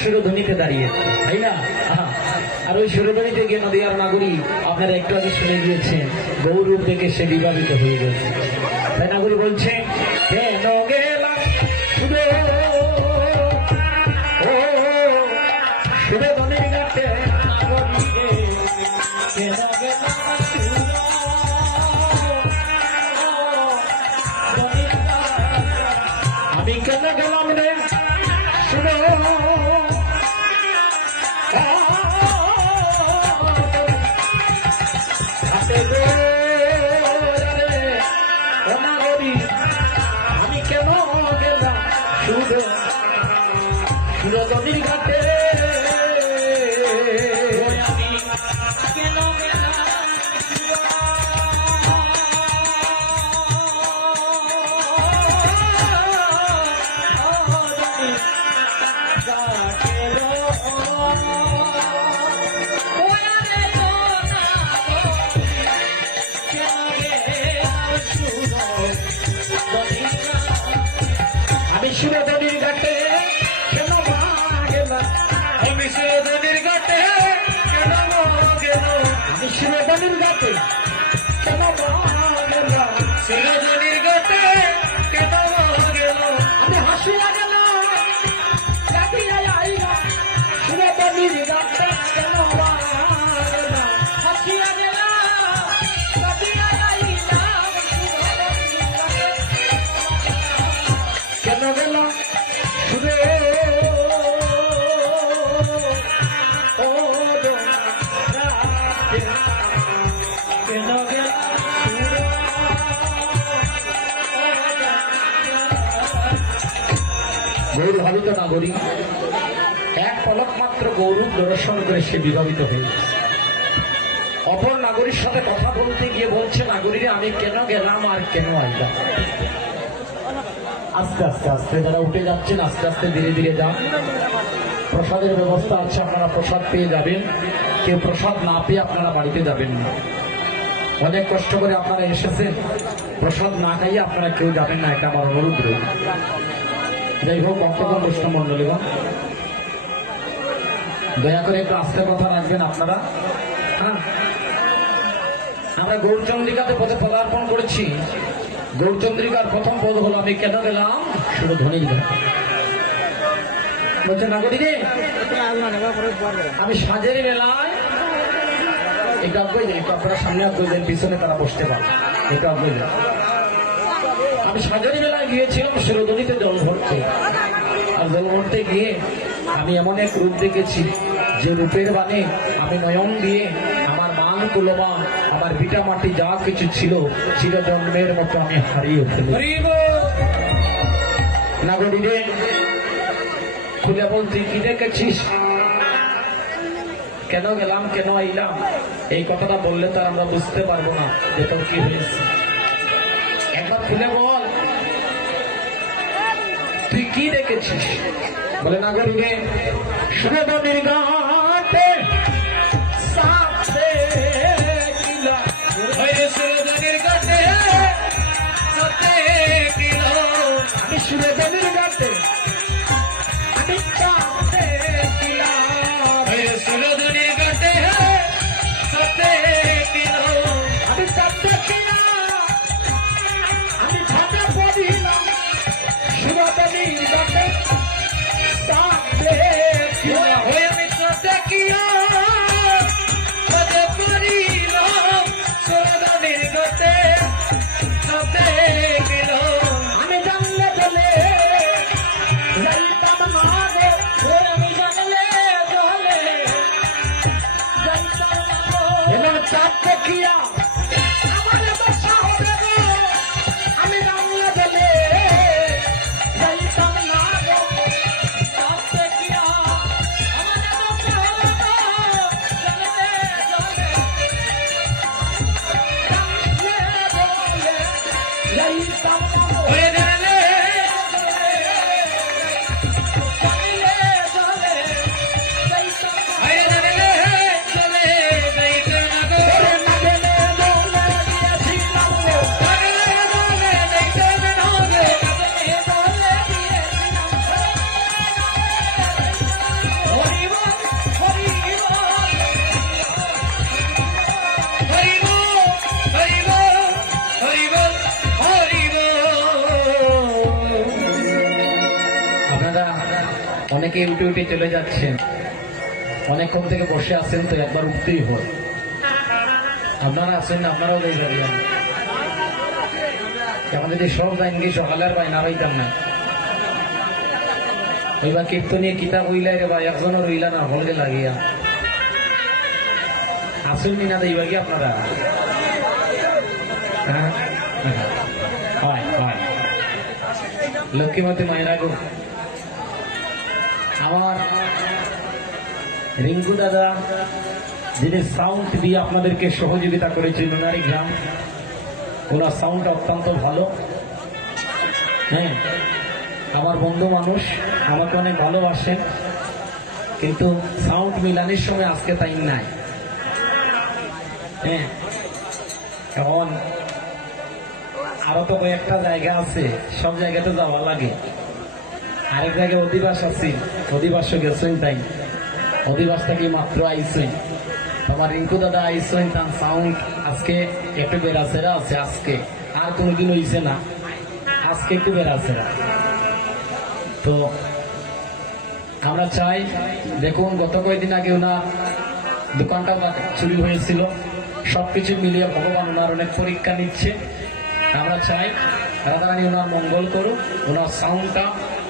সুরধ্বনিতে দাঁড়িয়ে, তাই না? আর ওই সুরধ্বনিতে গিয়ে নদিয়ার নাগরী আপনারা একটু আগে শুনে গিয়েছেন, গৌরূপ দেখে সে বিভাবিত হয়ে গেছে। তাই নাগরী বলছে, কেন গেলাম সুরধ্বনির ঘাটে, কেন গেলাম আমি কেন গেলাম রে শুনো আমি কেন গেলাম সুরধ্বনির ঘাটে, আমি কেন গেলাম আমি সুরধ্বনির ঘাটে কেন গেলাম, আমি সুরধ্বনির ঘাটে কেন গেলাম, আমি সুরধ্বনির ঘাটে কেন গেলাম, সুরধ্বনির ঘাটে কেন গেলাম, আমি হাসিয়া গেলাম সুরধ্বনির ঘাটে কেন গেলাম, হাসিয়া গেলাম কেন গেলাম সুরে কেন গেলাম গৌর ভাবিত নাগরী এক পলক মাত্র গৌরূপ দর্শন করে সে বিভাবিত হয়ে অপর নাগরীর সাথে কথা বলতে গিয়ে বলছে, নাগরীরে আমি কেন গেলাম আর কেন আইলাম। আস্তে আস্তে আস্তে যারা উঠে যাচ্ছেন আস্তে আস্তে ধীরে ধীরে যান, প্রসাদের ব্যবস্থা আছে, আপনারা প্রসাদ পেয়ে যাবেন। কেউ প্রসাদ না পেয়ে আপনারা বাড়িতে যাবেন না। অনেক কষ্ট করে আপনারা এসেছেন, প্রসাদ না খাইয়ে আপনারা কেউ যাবেন না, এটা আমার অনুরোধ রইল। যাই হোক, ভক্তগণ বৈষ্ণব মন্ডলীগণ, দয়া করে একটু আস্তে কথা রাখবেন আপনারা। হ্যাঁ, আমরা গৌরচন্দ্রিকাতে পথে পদার্পণ করেছি। গৌরচন্দ্রিকার প্রথম পদ হলো, আমি কেন গেলাম সুরধ্বনির ঘাটে। বলছে, নাগরী রে আমি সাজের বেলায় এটা আগ্রহ দেয়, আপনারা সামনে আগ্রহ দেন, পিছনে তারা বসতে পারে, এটা আগ্রহ দেয়। আমি সাজের বেলায় গিয়েছিলাম সুরধ্বনিতে জল ভরতে, আর জল ভরতে গিয়ে আমি এমন এক রূপ দেখেছি যে রূপের বানে আমি নয়ন দিয়ে আমার মান তুলমান, আমার ভিটা মাটি যা কিছু ছিল চিরজন্মের মতো আমি হারিয়ে ফেলি। নাগরী রে খুলে বল, তুই কি দেখেছিস? কেন গেলাম কেন আইলাম এই কথাটা বললে তো আমরা বুঝতে পারবো না যে তোর কি হয়েছে। একবার খুলে বল, তুই কি দেখেছিস? বলে, নাগরী রে সুরধ্বনির ঘাটে সুরধ্বনির ঘাটে আমি সুরধ্বনির ঘাটে আমি সুরধ্বনির ঘাটে আমি আমি ছাপে পড়িলাম সুরধ্বনির ঘাটে আমি সাথে কিয়া পড়িলাম সুরধ্বনির ঘাটে সাথে গেল। আমি জানলে চলে যাইতাম না গো, আমি জানলে চলে যাইতাম না গো, এবার চাপ দেখিয়া আমার বাসা হবে গো, আমি জানলে চলে যাইতাম না গো, চাপ দেখিয়া আমার বাসা হবে গো, জানলে চলে যাইতাম না গো। অনেকে উঠে উঠে চলে যাচ্ছেন, অনেকক্ষণ থেকে বসে আছেন, তো একবার উঠতেই হয়। আপনারা আছেন, আপনারাও যাই যাবেন। এখন যদি সব যাইন গিয়ে সকালের পাই না পাইতাম না। ওইবার কীর্তনীয় কিতাব হইলাই রে বা একজনও রইলা না হলগে লাগিয়া আসুন না দেইবা কি আপনারা? হ্যাঁ হয় হয় লক্ষ্মীমতী মায়েরা গো, আমার রিঙ্কু দাদা যিনি সাউন্ড দিয়ে আপনাদেরকে সহযোগিতা করেছেন, ওনারই গ্রাম, ওনার সাউন্ড অত্যন্ত ভালো। হ্যাঁ, আমার বন্ধু মানুষ, আমাকে অনেক ভালোবাসেন, কিন্তু সাউন্ড মিলানির সময় আজকে তাই নাই। হ্যাঁ, এখন আরো তো কয়েকটা জায়গা আছে, সব জায়গাতে যাওয়া লাগে। আরেক জায়গায় অধিবাস আছে, অধিবাসও গেছেন, তাই অধিবাস থেকে মাত্র আইসেন। আমার রিঙ্কু দাদা আইসেন, তার সাউন্ড আজকে একটু বেড়াছেরা আছে, আজকে আর কোনোদিন হইছে না, আজকে একটু বেড়াছেরা। তো আমরা চাই, দেখুন গত কয়েকদিন আগে ওনার দোকানটা চুরি হয়েছিল, সবকিছু মিলিয়ে ভগবান ওনার অনেক পরীক্ষা নিচ্ছে। আমরা চাই রাধারানী ওনার মঙ্গল করুক, ওনার সাউন্ডটা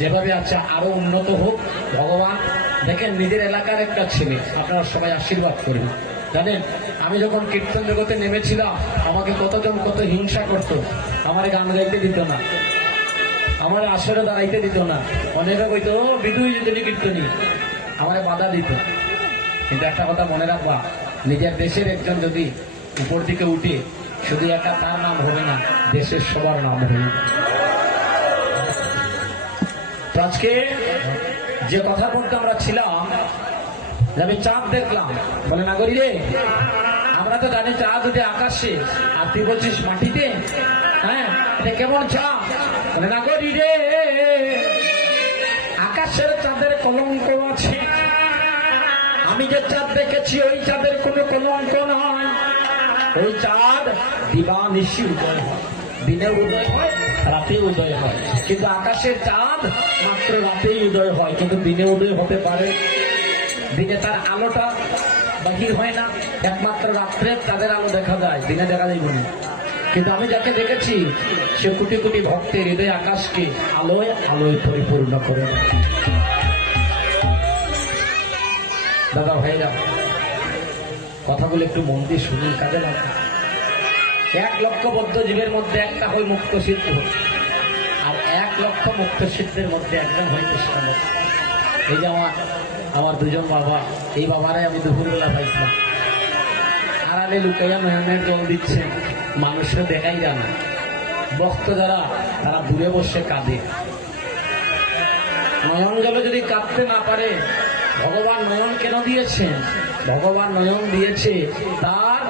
যেভাবে আছে আরো উন্নত হোক। ভগবান দেখেন, নিজের এলাকার একটা ছেলে, আপনারা সবাই আশীর্বাদ করবেন। জানেন, আমি যখন কীর্তন জগতে নেমেছিলাম, আমাকে কতজন কত হিংসা করত, আমার গান গাইতে দিত না, আমার আসরে দাঁড়াইতে দিত না, অনেকে কইতো বিদুই যদি কীর্তনী, আমার বাধা দিত। কিন্তু একটা কথা মনে রাখবা, নিজের দেশের একজন যদি উপর দিকে উঠে, শুধু একা তার নাম হবে না, দেশের সবার নাম হবে। তো আজকে যে কথা বলতে আমরা ছিলাম, আমি চাঁদ দেখলাম, বলে না করি রে, আমরা তো জানি চাঁদ যদি আকাশে, আর তুই বলছিস মাটিতে। হ্যাঁ, এটা কেমন চাঁদ? বলে না করি রে, আকাশের চাঁদের কলঙ্ক আছে, আমি যে চাঁদ দেখেছি ওই চাঁদের কোনো কলঙ্ক নয়। ওই চাঁদ দিবানিশি উদয় হয়, দিনে উদয় হয়, রাতে উদয় হয়, কিন্তু আকাশের চাঁদ মাত্র রাতেই উদয় হয়, কিন্তু দিনে উদয় হতে পারে। দিনে তার আলোটা বাহির হয় না, একমাত্র রাত্রে তাদের আলো দেখা যায়, দিনে দেখা যাইব না। কিন্তু আমি যাকে দেখেছি, সে কোটি কোটি ভক্তের হৃদয় আকাশকে আলোয় আলোয় পরিপূর্ণ করে। দাদা ভাইরা, কথাগুলো একটু মন দিয়ে শুনুন, কাজে লাগে। 1 লক্ষ বদ্ধ জীবের মধ্যে একটা হয় মুক্ত সিদ্ধ, আর 1 লক্ষ মুক্ত সিদ্ধের মধ্যে একজন হয় কৃষ্ণ। এই যে আমার দুজন বাবা, এই বাবারাই আমি দুপুরবেলা পাইছিলাম, আড়ালে লুকাইয়া নয়নের জল দিচ্ছে, মানুষরা দেখাই যায় না। ভক্ত যারা, তারা দূরে বসে কাঁদে। নয়ন জলে যদি কাঁদতে না পারে, ভগবান নয়ন কেন দিয়েছেন? ভগবান নয়ন দিয়েছে তার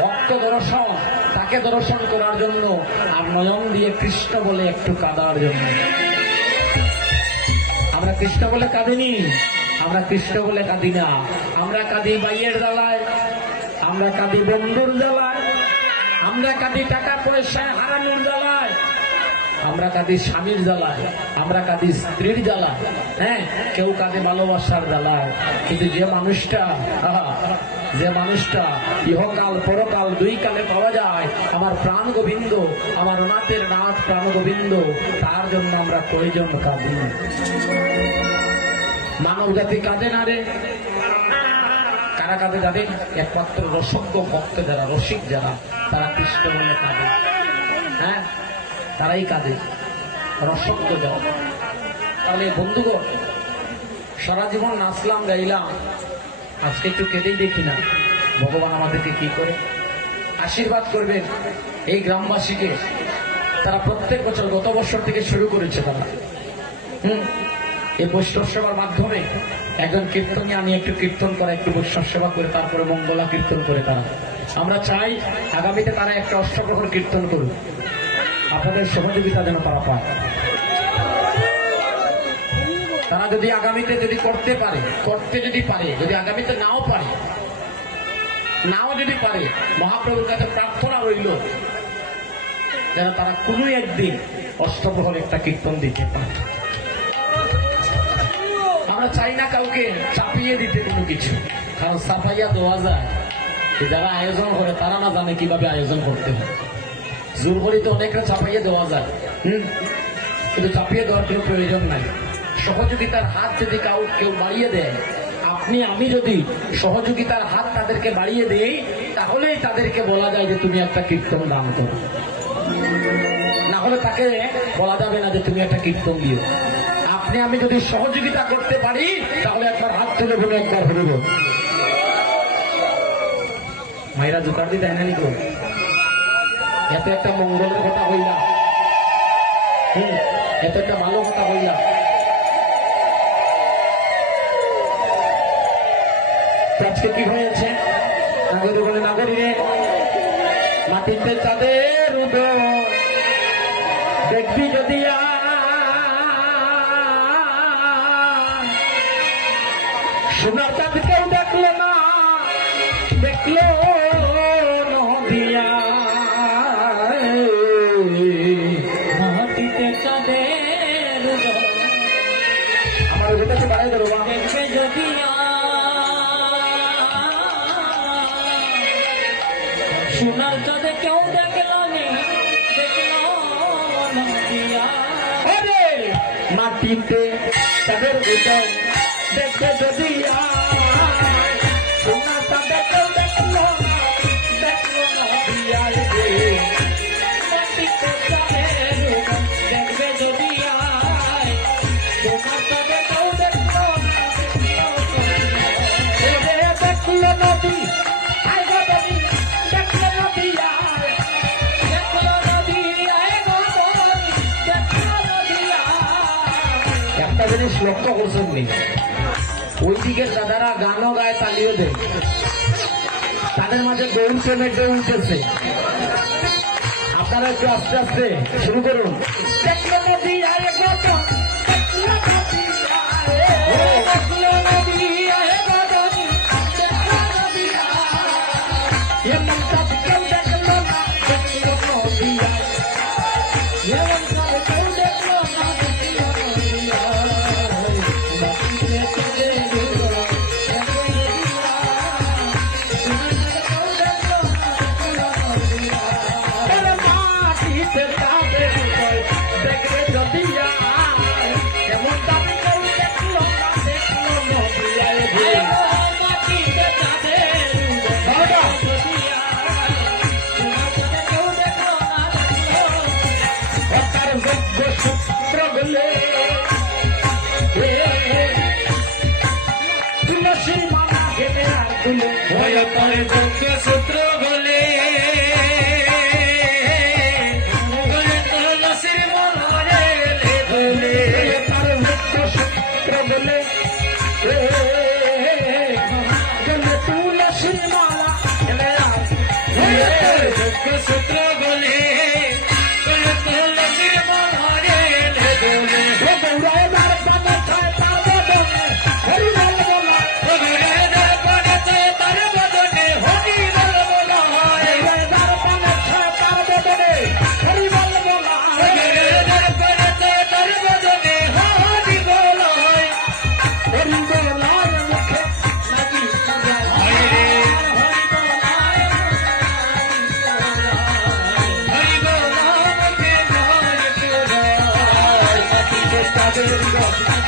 ভক্ত দর্শন, তাকে দর্শন করার জন্য, আর নয়ন দিয়ে কৃষ্ণ বলে একটু কাঁদার জন্য। আমরা কৃষ্ণ বলে কাঁদিনি, আমরা কৃষ্ণ বলে কাঁদি না, আমরা কাঁদি বাইয়ের জ্বালায়, আমরা কাঁদি বন্ধুর জ্বালায়, আমরা কাঁদি টাকা পয়সায় হারানোর জ্বালায়, আমরা কাঁদি স্বামীর জ্বালায়, আমরা কাঁদি স্ত্রীর জ্বালায়। হ্যাঁ, কেউ কাঁদে ভালোবাসার জ্বালায়। কিন্তু যে মানুষটা ইহকাল পরকাল 2 কালে পাওয়া যায়, আমার প্রাণ গোবিন্দ, আমার নাথের নাথ প্রাণ গোবিন্দ, তার জন্য আমরা কয়জন কাঁদি? মানব জাতি কাঁদে না রে। কারা কাঁদে যাবে? একমাত্র রসজ্ঞ ভক্ত যারা, রসিক যারা, তারা কৃষ্ণ বলে কাঁদে। হ্যাঁ, তারাই কাঁদে, রসজ্ঞ যারা। তাহলে বন্ধুগণ, সারা জীবন নাচলাম গাইলাম, আজকে একটু কেঁদেই দেখি না, ভগবান আমাদেরকে কি করে আশীর্বাদ করবেন এই গ্রামবাসীকে। তারা প্রত্যেক বছর, গত বছর থেকে শুরু করেছে তারা, এই বৈষ্ণব সেবার মাধ্যমে একজন কীর্তনী আনি একটু কীর্তন করে, একটু বৈষ্ণব সেবা করে, তারপরে মঙ্গলা কীর্তন করে তারা। আমরা চাই আগামীতে তারা একটা অষ্টপ্রহর কীর্তন করুক, আপনাদের সহযোগিতা যেন তারা পায়। তারা যদি আগামীতে যদি করতে পারে, যদি আগামীতে নাও যদি পারে, মহাপ্রভুর কাছে প্রার্থনা রইল যেন তারা কোনো একদিন অষ্টপ্রহর একটা কীর্তন দিতে পারে। আমরা চাই না কাউকে চাপিয়ে দিতে কোনো কিছু, কারণ চাপাইয়া দেওয়া যায়, যারা আয়োজন করে তারা না জানে কিভাবে আয়োজন করতে হয়। জোর করিতে অনেকটা চাপাইয়ে দেওয়া যায়, কিন্তু চাপিয়ে দেওয়ার কোনো প্রয়োজন নাই। সহযোগিতার হাত যদি কেউ বাড়িয়ে দেয়, আপনি আমি যদি সহযোগিতার হাত তাদেরকে বাড়িয়ে দেই, তাহলেই তাদেরকে বলা যায় যে তুমি একটা কীর্তন দান করো, না হলে তাকে বলা যাবে না যে তুমি একটা কীর্তন দিও। আপনি আমি যদি সহযোগিতা করতে পারি, তাহলে একবার হাত তুলে বলে একবার হলে বল মায়েরা জোকার দিতে হয় না নিত, এত একটা মঙ্গলের কথা হইলা, এত একটা ভালো কথা হইলা। আজকে কি হয়েছে, নাগরিক বলে নাগরিকে মাটিতে চাঁদের উদয় দেখবি যদি সোনার চাঁদ কেউ দেখলো না, দেখলো নদিয়া মাটিতে চাঁদের উদয়। আমার ওটাকে বাড়াই দেবো, দেখবে যদি সোনার চাঁদে কেউ দেখলো নি, দেখলো নদিয়া। আরে মাটিতে চাঁদের উদয় দেখবে যদি সোনার চাঁদে কেউ দেখলো না, দেখলো নদিয়া। মাটিতে চাঁদের উদয় দেখবে যদি সোনার চাঁদে কেউ দেখলো না, দেখলো নদী। একটা জিনিস লক্ষ্য করছেন নি, ওই দিকের দাদারা গানও গায়ে, তালিও দেয়, তাদের মাঝে গৌর প্রেমের ঢেউ উঠেছে। আপনারা একটু আস্তে আস্তে শুরু করুন। দেখলো নদী আয় গতন, দেখলো নদী আয়, দেখলো নদী আয় গতন, দেখলো নদী আয়, এমন সব কেউ দেখলো না, দেখলো নদী আয়, এমন সব কেউ দেখলো না, দেখলো নদী আয়। সূত্র বলে তুলসীর মনে বলে, সূত্র বলে তুলসীর মালা, সূত্র বলে তুলসীর মনে There we go.